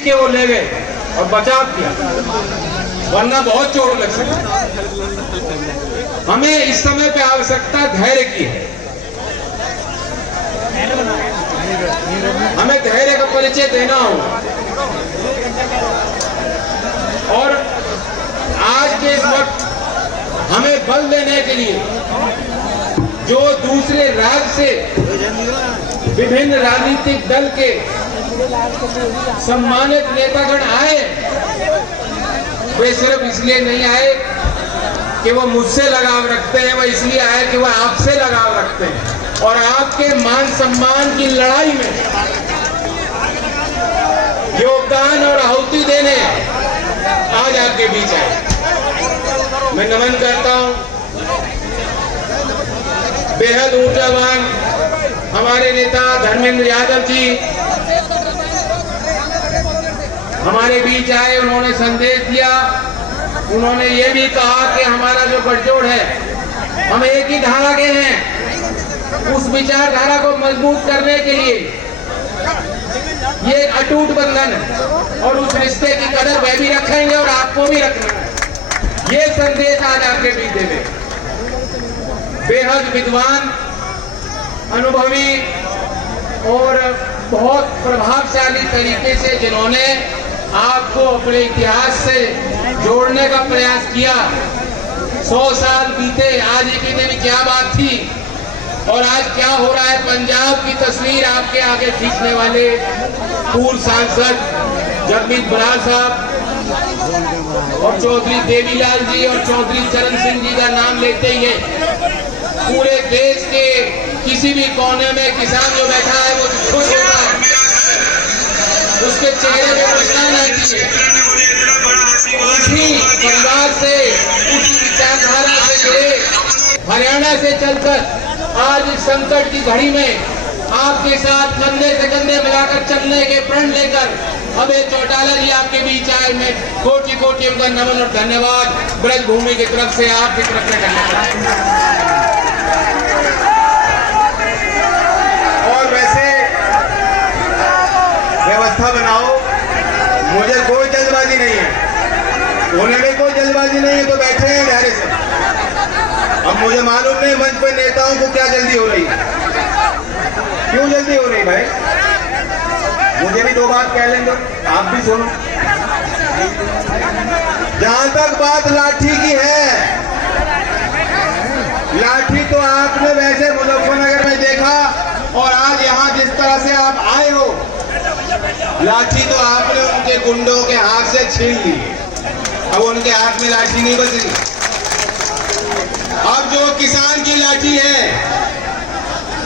खींच के वो ले गए और बचाव किया, वरना बहुत चोट लग सकती। हमें इस समय पे आवश्यकता धैर्य की है। हमें धैर्य का परिचय देना होगा और आज के इस वक्त हमें बल देने के लिए जो दूसरे राज्य से विभिन्न राजनीतिक दल के सम्मानित नेतागण आए, वे सिर्फ इसलिए नहीं आए कि वो मुझसे लगाव रखते हैं, वो इसलिए आए कि वो आपसे लगाव रखते हैं और आपके मान सम्मान की लड़ाई में योगदान और आहुति देने आज आपके बीच आए। मैं नमन करता हूं बेहद ऊर्जावान हमारे नेता धर्मेंद्र यादव जी हमारे बीच आए। उन्होंने संदेश दिया, उन्होंने ये भी कहा कि हमारा जो गठजोड़ है हम एक ही धारा के हैं। उस विचारधारा को मजबूत करने के लिए ये अटूट बंधन है और उस रिश्ते की कदर वह भी रखेंगे और आपको भी रखना है। ये संदेश आज आपके बीच देवे। बेहद विद्वान, अनुभवी और बहुत प्रभावशाली तरीके से जिन्होंने आपको अपने इतिहास से जोड़ने का प्रयास किया। 100 साल बीते, आज ही के दिन क्या बात थी और आज क्या हो रहा है। पंजाब की तस्वीर आपके आगे खींचने वाले पूर्व सांसद जगमीत बराड़ साहब और चौधरी देवीलाल जी और चौधरी चरण सिंह जी का नाम लेते ही पूरे देश के किसी भी कोने में किसान जो बैठा है वो खुश होता है, उसके चेहरे पे मुस्कान आती है। उसी परिवार से, उसी विचारधारा से जुड़े हरियाणा से चलकर आज इस संकट की घड़ी में आपके साथ कंधे से कंधे मिलाकर चलने के प्रण लेकर अभय चौटाला जी आपके बीच आए। मैं कोटि कोटि उनका नमन और धन्यवाद ब्रज भूमि की तरफ से आपकी तरफ से करना चाहता हूं। और वैसे व्यवस्था बनाओ, मुझे कोई जल्दबाजी नहीं है, उन्हें भी कोई जल्दबाजी नहीं है, तो बैठे हैं धैर्य से। अब मुझे मालूम नहीं मंच पे नेताओं को क्या जल्दी हो रही है, क्यों जल्दी हो रही भाई। मुझे भी 2 बात कह लेंगे, आप भी सुनो। जहां तक बात लाठी की है, लाठी तो आपने वैसे मुजफ्फरनगर में देखा और आज यहाँ जिस तरह से आप आए हो, लाठी तो आपने उनके गुंडों के हाथ से छीन ली। अब उनके हाथ में लाठी नहीं बची। अब जो किसान की लाठी है,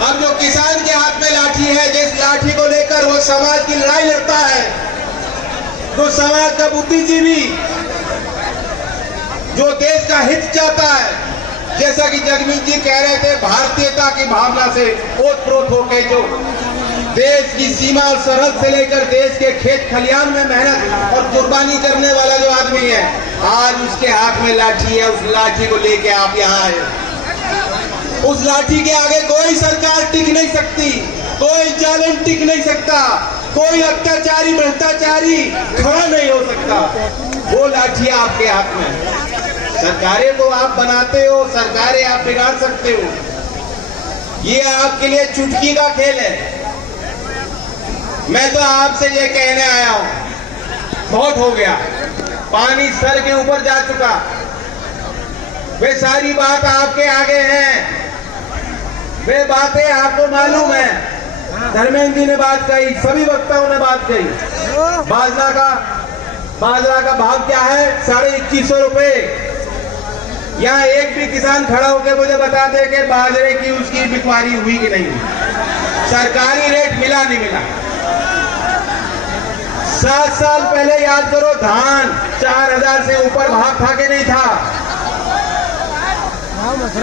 अब जो किसान के हाथ में लाठी है, जिस लाठी को लेकर वो समाज की लड़ाई लड़ता है, जो समाज का बुद्धिजीवी, जो देश का हित चाहता है, जैसा कि जगमीत जी कह रहे थे, भारतीयता की भावना से ओतप्रोत होकर जो देश की सीमा और सरहद से लेकर देश के खेत खलियान में मेहनत और कुर्बानी करने वाला जो आदमी है, आज उसके हाथ में लाठी है। उस लाठी को लेके आप यहाँ आए। उस लाठी के आगे कोई सरकार टिक नहीं सकती, कोई जालिम टिक नहीं सकता, कोई अत्याचारी भ्रष्टाचारी खड़ा नहीं हो सकता। वो लाठी आपके हाथ में। सरकारें तो आप बनाते हो, सरकारें आप बिगाड़ सकते हो, ये आपके लिए चुटकी का खेल है। मैं तो आपसे ये कहने आया हूं, बहुत हो गया, पानी सर के ऊपर जा चुका। वे सारी बात आपके आगे हैं, वे बातें आपको मालूम है। धर्मेंद्र जी ने बात कही, सभी वक्ताओं ने बात कही। बाजरा का भाव क्या है? 2150 रुपए। यहाँ एक भी किसान खड़ा होकर मुझे बता दे कि बाजरे की उसकी बिकवारी हुई कि नहीं हुई, सरकारी रेट मिला नहीं मिला। 7 साल पहले याद करो, धान 4000 से ऊपर भाव था कि नहीं था,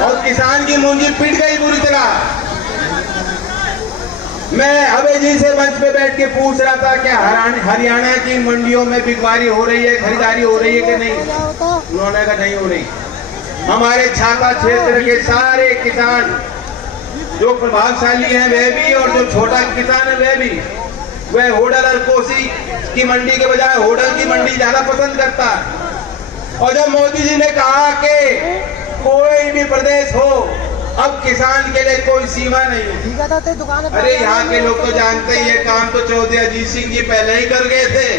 और किसान की मुंजी पिट गई बुरी तरह। मैं अभय जी से मंच पे बैठ के पूछ रहा था कि हरियाणा की मंडियों में बिकवारी हो रही है, खरीदारी हो रही है कि नहीं। उन्होंने कहा नहीं हो रही। हमारे छाता क्षेत्र के सारे किसान जो प्रभावशाली हैं वह भी, और जो छोटा किसान है वह भी, वह होडल और कोसी की मंडी के बजाय होडल की मंडी ज्यादा पसंद करता है। और जब मोदी जी ने कहा कि कोई भी प्रदेश हो, अब किसान के लिए कोई सीमा नहीं, अरे यहाँ के लोग तो जानते ही ये काम तो चौधरी अजीत सिंह जी पहले ही कर गए थे।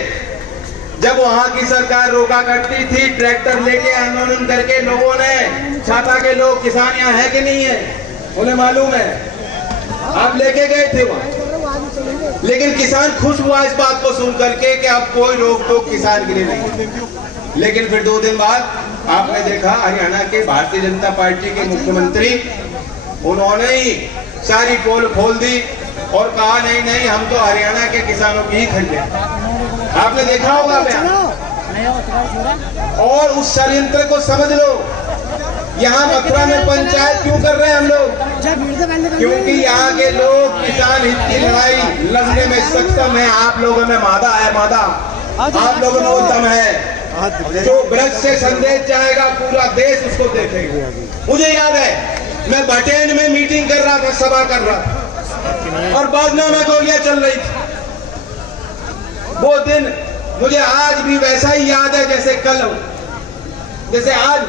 जब वहां की सरकार रोका करती थी, ट्रैक्टर लेके आंदोलन करके लोगों ने छापा के लोग किसान यहाँ है कि नहीं है, उन्हें मालूम है, आप लेके गए थे वहां। लेकिन किसान खुश हुआ इस बात को सुन करके कि अब कोई रोक टोक किसान के लिए नहीं। लेकिन फिर 2 दिन बाद आपने देखा हरियाणा के भारतीय जनता पार्टी के मुख्यमंत्री, उन्होंने ही सारी पोल खोल दी और कहा नहीं नहीं हम तो हरियाणा के किसानों की ही खरीदे। आपने देखा होगा बयान। और उस षड्यंत्र को समझ लो, यहाँ मथुरा में पंचायत क्यों कर रहे हैं हम लोग? क्योंकि यहाँ के लोग किसान हित की लड़ाई लड़ने में सक्षम है। आप लोगों में मादा है, मादा आप लोगों में वो दम है जो ब्रज से संदेश जाएगा पूरा देश उसको देखेगा। मुझे याद है मैं बटेन में मीटिंग कर रहा था, सभा कर रहा था और बाजना में गोलियां चल रही थी। वो दिन मुझे आज भी वैसा ही याद है जैसे कल, जैसे आज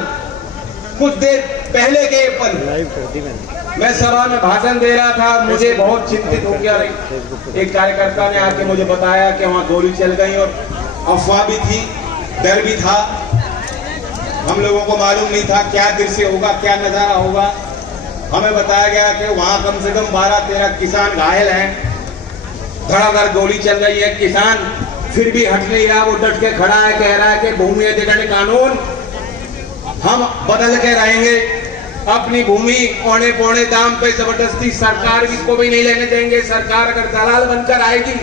कुछ देर पहले के पल। मैं सभा में भाषण दे रहा था, मुझे बहुत चिंतित हो गया। एक कार्यकर्ता ने आके मुझे बताया कि वहां गोली चल गई और अफवाह भी थी, डर भी था। हम लोगों को मालूम नहीं था क्या दृश्य होगा, क्या नजारा होगा। हमें बताया गया कि वहां कम से कम 12-13 किसान घायल हैं, धड़ाधड़ गोली चल रही है। किसान फिर भी हट नहीं रहा, वो डट के खड़ा है, कह रहा है कि भूमि अधिग्रहण कानून हम बदल के रहेंगे, अपनी भूमि औने पौने दाम पे जबरदस्ती सरकार को भी नहीं लेने देंगे। सरकार अगर दलाल बनकर आएगी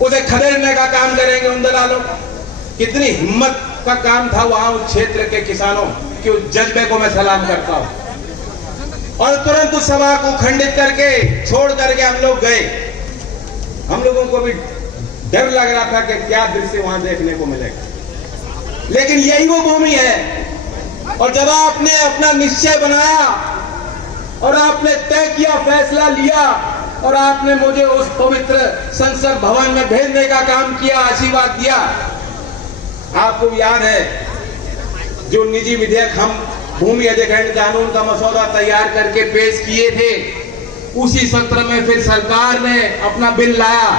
उसे खदेड़ने का काम करेंगे उन दलालों। कितनी हिम्मत का काम था वहां उस क्षेत्र के किसानों के, उस जज्बे को मैं सलाम करता हूं। और तुरंत उस सभा को खंडित करके छोड़ करके हम लोग गए। हम लोगों को भी डर लग रहा था कि क्या दृश्य वहां देखने को मिलेगा। लेकिन यही वो भूमि है। और जब आपने अपना निश्चय बनाया और आपने तय किया, फैसला लिया और आपने मुझे उस पवित्र संसद भवन में भेजने का काम किया, आशीर्वाद दिया। आपको याद है जो निजी विधेयक हम भूमि अधिग्रहण कानून का मसौदा तैयार करके पेश किए थे, उसी सत्र में फिर सरकार ने अपना बिल लाया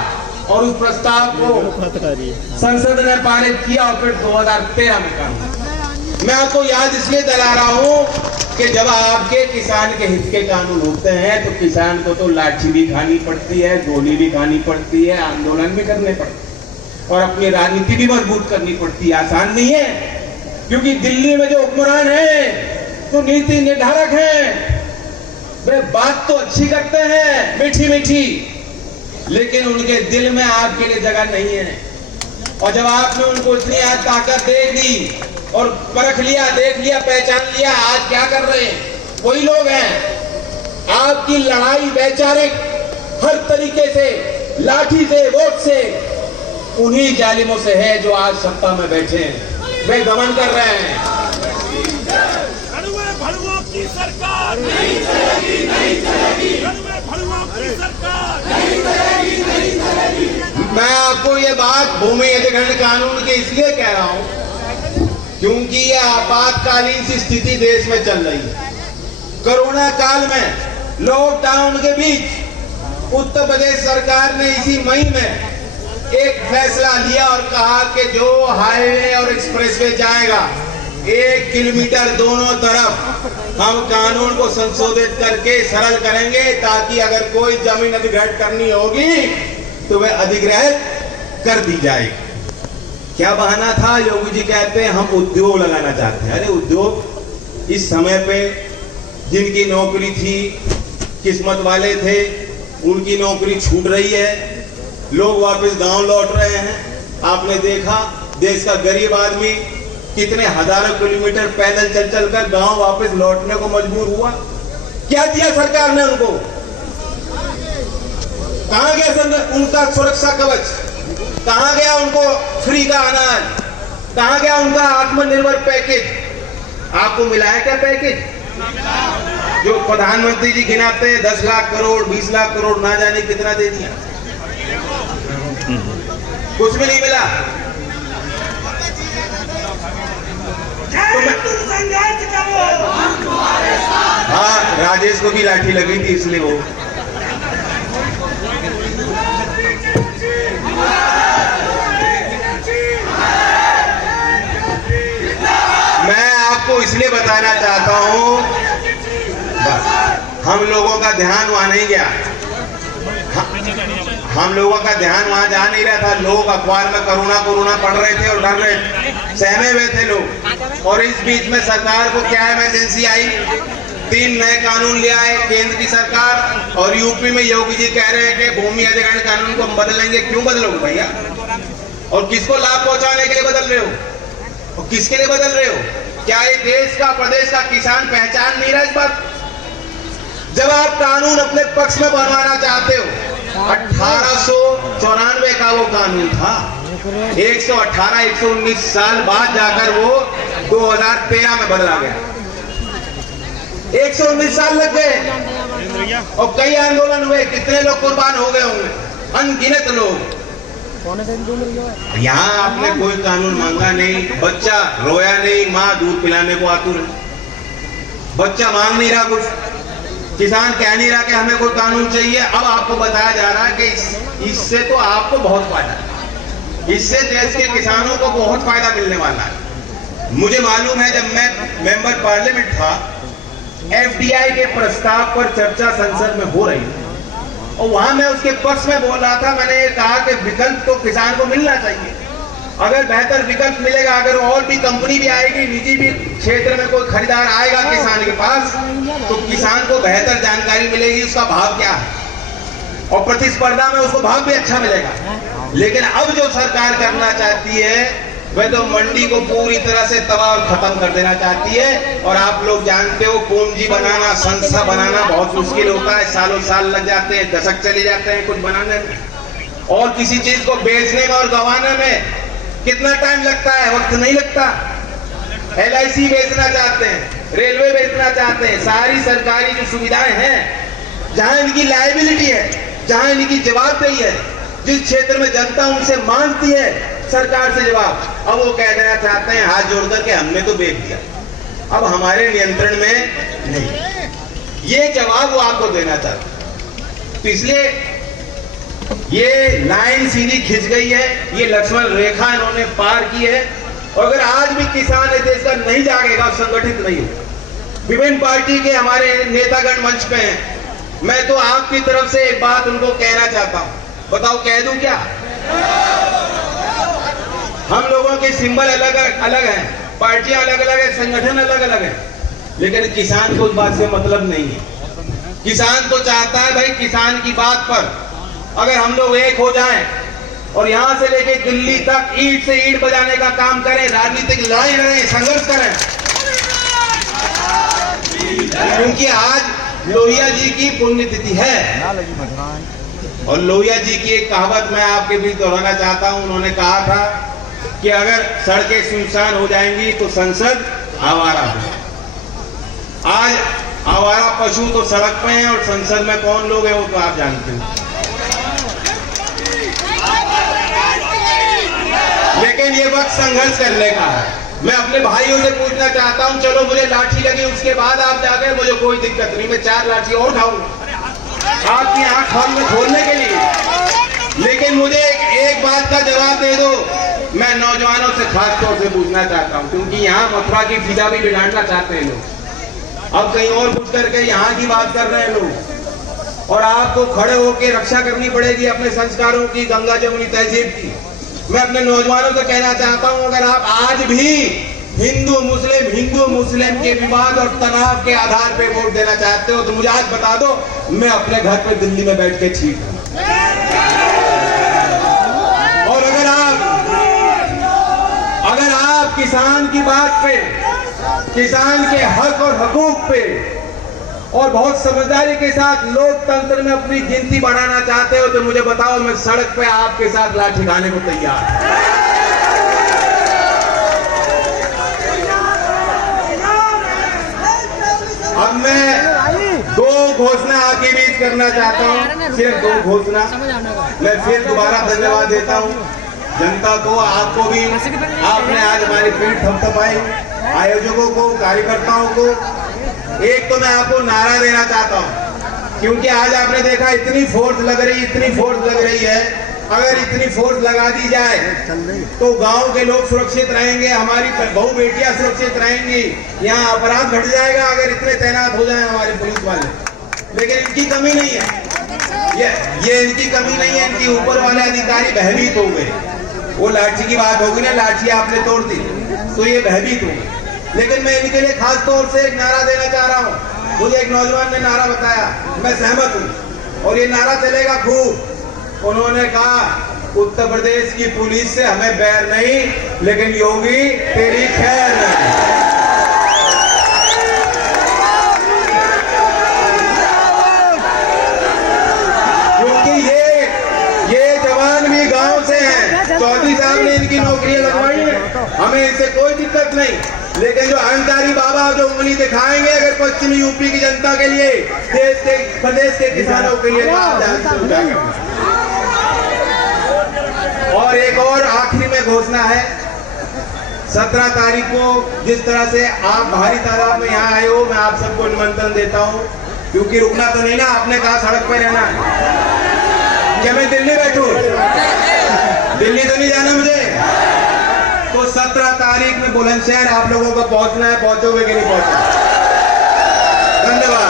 और उस प्रस्ताव को संसद ने पारित किया और फिर 2013 में कानून। मैं आपको याद इसलिए दिला रहा हूं कि जब आपके किसान के हित के कानून होते हैं तो किसान को तो लाठी भी खानी पड़ती है, गोली भी खानी पड़ती है, आंदोलन भी करने पड़ते हैं और अपनी राजनीति भी मजबूत करनी पड़ती है। आसान नहीं है, क्योंकि दिल्ली में जो हुक्मरान है तो नीति निर्धारक हैं, वे बात तो अच्छी करते हैं मीठी मीठी, लेकिन उनके दिल में आपके लिए जगह नहीं है। और जब आपने उनको इतनी आज ताकत दे दी और परख लिया, देख लिया, पहचान लिया, आज क्या कर रहे हैं? वही लोग हैं। आपकी लड़ाई वैचारिक हर तरीके से, लाठी से, वोट से, उन्हीं जालिमों से है जो आज सत्ता में बैठे हैं। वे दमन कर रहे हैं। की सरकार नहीं चलेगी, नहीं चलेगी। की सरकार नहीं चलेगी, नहीं चलेगी। मैं आपको ये बात भूमि अधिग्रहण कानून के इसलिए कह रहा हूं क्योंकि ये आपातकालीन सी स्थिति देश में चल रही है। कोरोना काल में लॉकडाउन के बीच उत्तर प्रदेश सरकार ने इसी मई में एक फैसला लिया और कहा कि जो हाईवे और एक्सप्रेसवे जाएगा 1 किलोमीटर दोनों तरफ हम कानून को संशोधित करके सरल करेंगे, ताकि अगर कोई जमीन अधिग्रहण करनी होगी तो वह अधिग्रहण कर दी जाएगी। क्या बहाना था? योगी जी कहते हैं हम उद्योग लगाना चाहते हैं। अरे उद्योग इस समय पे जिनकी नौकरी थी, किस्मत वाले थे, उनकी नौकरी छूट रही है, लोग वापस गांव लौट रहे हैं। आपने देखा देश का गरीब आदमी कितने हजारों किलोमीटर पैदल चल चल कर गांव वापस लौटने को मजबूर हुआ। क्या दिया सरकार ने उनको? कहां गया उनका सुरक्षा कवच? कहां गया उनको फ्री का अनाज? कहां गया उनका आत्मनिर्भर पैकेज? आपको मिला है क्या पैकेज? जो प्रधानमंत्री जी गिनाते हैं 10 लाख करोड़, 20 लाख करोड़, ना जाने कितना दे दिया। कुछ भी नहीं मिला। तुम संघर्ष करो। हाँ, राजेश को भी लाठी लगी थी इसलिए वो। मैं आपको इसलिए बताना चाहता हूं, हम लोगों का ध्यान वहां नहीं गया, हम लोगों का ध्यान वहां जा नहीं रहा था। लोग अखबार में कोरोना पढ़ रहे थे और डर रहे थे, सहमे हुए थे लोग। और इस बीच में सरकार को क्या इमरजेंसी आई, 3 नए कानून ले आए केंद्र की सरकार, और यूपी में योगी जी कह रहे हैं कि भूमि अधिग्रहण कानून को हम बदलेंगे। क्यों बदलोगे भैया? और किसको लाभ पहुंचाने के लिए बदल रहे हो, और किसके लिए बदल रहे हो? क्या ये देश का, प्रदेश का किसान पहचान नहीं रहा इस बात? जब आप कानून अपने पक्ष में बनवाना चाहते हो, 1894 का वो कानून था, 119 साल बाद जाकर वो 2013 में बदला गया। 119 साल लग गए और कई आंदोलन हुए, कितने लोग कुर्बान हो गए होंगे, अनगिनत लोग। यहाँ आपने कोई कानून मांगा नहीं, बच्चा रोया नहीं, माँ दूध पिलाने को आतुर है, बच्चा मांग नहीं रहा कुछ, किसान कह नहीं रहा कि हमें कोई कानून चाहिए। अब आपको बताया जा रहा है कि इससे तो आपको बहुत फायदा है, इससे देश के किसानों को बहुत फायदा मिलने वाला है। मुझे मालूम है, जब मैं मेंबर पार्लियामेंट था, एफडीआई के प्रस्ताव पर चर्चा संसद में हो रही और वहां मैं उसके पक्ष में बोल रहा था। मैंने ये कहा कि विकल्प तो किसान को मिलना चाहिए, अगर बेहतर विकल्प मिलेगा, अगर और भी कंपनी भी आएगी, निजी भी क्षेत्र में कोई खरीदार आएगा किसान के पास, तो किसान को बेहतर जानकारी मिलेगी उसका भाव क्या है, और प्रतिस्पर्धा में उसको भाव भी अच्छा मिलेगा। लेकिन अब जो सरकार करना चाहती है वह तो मंडी को पूरी तरह से तबाह और खत्म कर देना चाहती है। और आप लोग जानते हो, पूंजी बनाना, संस्था बनाना बहुत मुश्किल होता है, सालों साल लग जाते हैं, दशक चले जाते हैं कुछ बनाने में, और किसी चीज को बेचने में और गंवाने में कितना टाइम लगता है, वक्त नहीं लगता। LIC बेचना चाहते हैं, रेलवे बेचना चाहते हैं, सारी सरकारी जो सुविधाएं हैं, जहां इनकी लायबिलिटी है, जहां इनकी जवाबदेही है, जिस क्षेत्र में जनता उनसे मांगती है सरकार से जवाब, अब वो कह देना चाहते हैं हाथ जोड़ करके हमने तो बेच दिया, अब हमारे नियंत्रण में नहीं। ये जवाब वो आपको देना चाहते हैं। तो इसलिए ये लाइन सीधी खिंच गई है, ये लक्ष्मण रेखा इन्होंने पार की है। और अगर आज भी किसान इस देश का नहीं जागेगा, संगठित नहीं हो, विभिन्न पार्टी के हमारे नेतागण मंच पे हैं, मैं तो आपकी तरफ से एक बात उनको कहना चाहता हूं, बताओ कह दूं क्या? हम लोगों के सिंबल अलग अलग हैं, पार्टियां अलग अलग है, संगठन अलग अलग है, लेकिन किसान को उस बात से मतलब नहीं है। किसान तो चाहता है भाई, किसान की बात पर अगर हम लोग एक हो जाएं और यहां से लेके दिल्ली तक ईंट से ईंट बजाने का काम करें, राजनीतिक लड़ाई लड़ें, संघर्ष करें, क्योंकि आज लोहिया जी की पुण्यतिथि है। और लोहिया जी की एक कहावत मैं आपके बीच दोहराना चाहता हूं। उन्होंने कहा था कि अगर सड़कें सुनसान हो जाएंगी तो संसद आवारा हो। आज आवारा पशु तो सड़क पे हैं और संसद में कौन लोग हैं वो तो आप जानते हैं। लेकिन ये वक्त संघर्ष करने का है। मैं अपने भाइयों से पूछना चाहता हूं, चलो मुझे लाठी लगी उसके बाद आप जाकर, मुझे कोई दिक्कत नहीं, मैं 4 लाठी और खाऊंगा आपकी आंख खोलने के लिए। लेकिन मुझे एक बात का जवाब दे दो। मैं नौजवानों से खास तौर से पूछना चाहता हूं, क्योंकि यहाँ मथुरा की फिजा भी बिगाड़ना चाहते हैं लोग, अब कहीं और कुछ करके यहाँ की बात कर रहे हैं लोग, और आपको खड़े होकर रक्षा करनी पड़ेगी अपने संस्कारों की, गंगा जमुनी तहजीब की। मैं अपने नौजवानों से कहना चाहता हूं, अगर आप आज भी हिंदू मुस्लिम के विवाद और तनाव के आधार पर वोट देना चाहते हो तो मुझे आज बता दो, मैं अपने घर पे दिल्ली में बैठ के ठीक हूं। और अगर आप किसान की बात पे, किसान के हक और हकूक पे और बहुत समझदारी के साथ लोकतंत्र में अपनी गिनती बढ़ाना चाहते हो तो मुझे बताओ, मैं सड़क पे आपके साथ लाठी खाने को तैयार। अब मैं 2 घोषणा आपके बीच करना चाहता हूं, सिर्फ 2 घोषणा। मैं फिर दोबारा धन्यवाद देता हूं जनता को, आपको भी, आपने आज हमारी पीठ थपथपाई, आयोजकों को, कार्यकर्ताओं को। एक तो मैं आपको नारा देना चाहता हूं, क्योंकि आज आपने देखा इतनी फोर्स लग रही है। अगर इतनी फोर्स लगा दी जाए तो गांव के लोग सुरक्षित रहेंगे, हमारी बहू बेटियां सुरक्षित रहेंगी, यहाँ अपराध घट जाएगा अगर इतने तैनात हो जाए हमारे पुलिस वाले। लेकिन इनकी कमी नहीं है, ये इनकी कमी नहीं है, इनकी ऊपर वाले अधिकारी भयभीत हो गए। वो लाठी की बात होगी ना, लाठी आपने तोड़ दी तो ये भयभीत हो गए। लेकिन मैं इनके लिए खास तौर से एक नारा देना चाह रहा हूँ। मुझे एक नौजवान ने नारा बताया, मैं सहमत हूँ, और ये नारा चलेगा खूब। उन्होंने कहा, उत्तर प्रदेश की पुलिस से हमें बैर नहीं, लेकिन योगी तेरी खैर नहीं। क्योंकि ये जवान भी गांव से हैं, चौधरी साहब ने इनकी नौकरियां लगवाई हैं, हमें इससे कोई दिक्कत नहीं। लेकिन जो अहंकारी बाबा जो उंगली दिखाएंगे अगर पश्चिमी यूपी की जनता के लिए, प्रदेश के किसानों के लिए, और एक और आखिरी में घोषणा है, 17 तारीख को जिस तरह से आप भारी तादाद में यहाँ आए हो, मैं आप सबको निमंत्रण देता हूँ, क्योंकि रुकना तो नहीं ना, आपने कहा सड़क पे रहना है। क्या मैं दिल्ली बैठूं? दिल्ली तो नहीं जाना मुझे। तो 17 तारीख में बुलंदशहर आप लोगों को पहुंचना है, पहुंचोगे कि नहीं पहुंचोगे? धन्यवाद।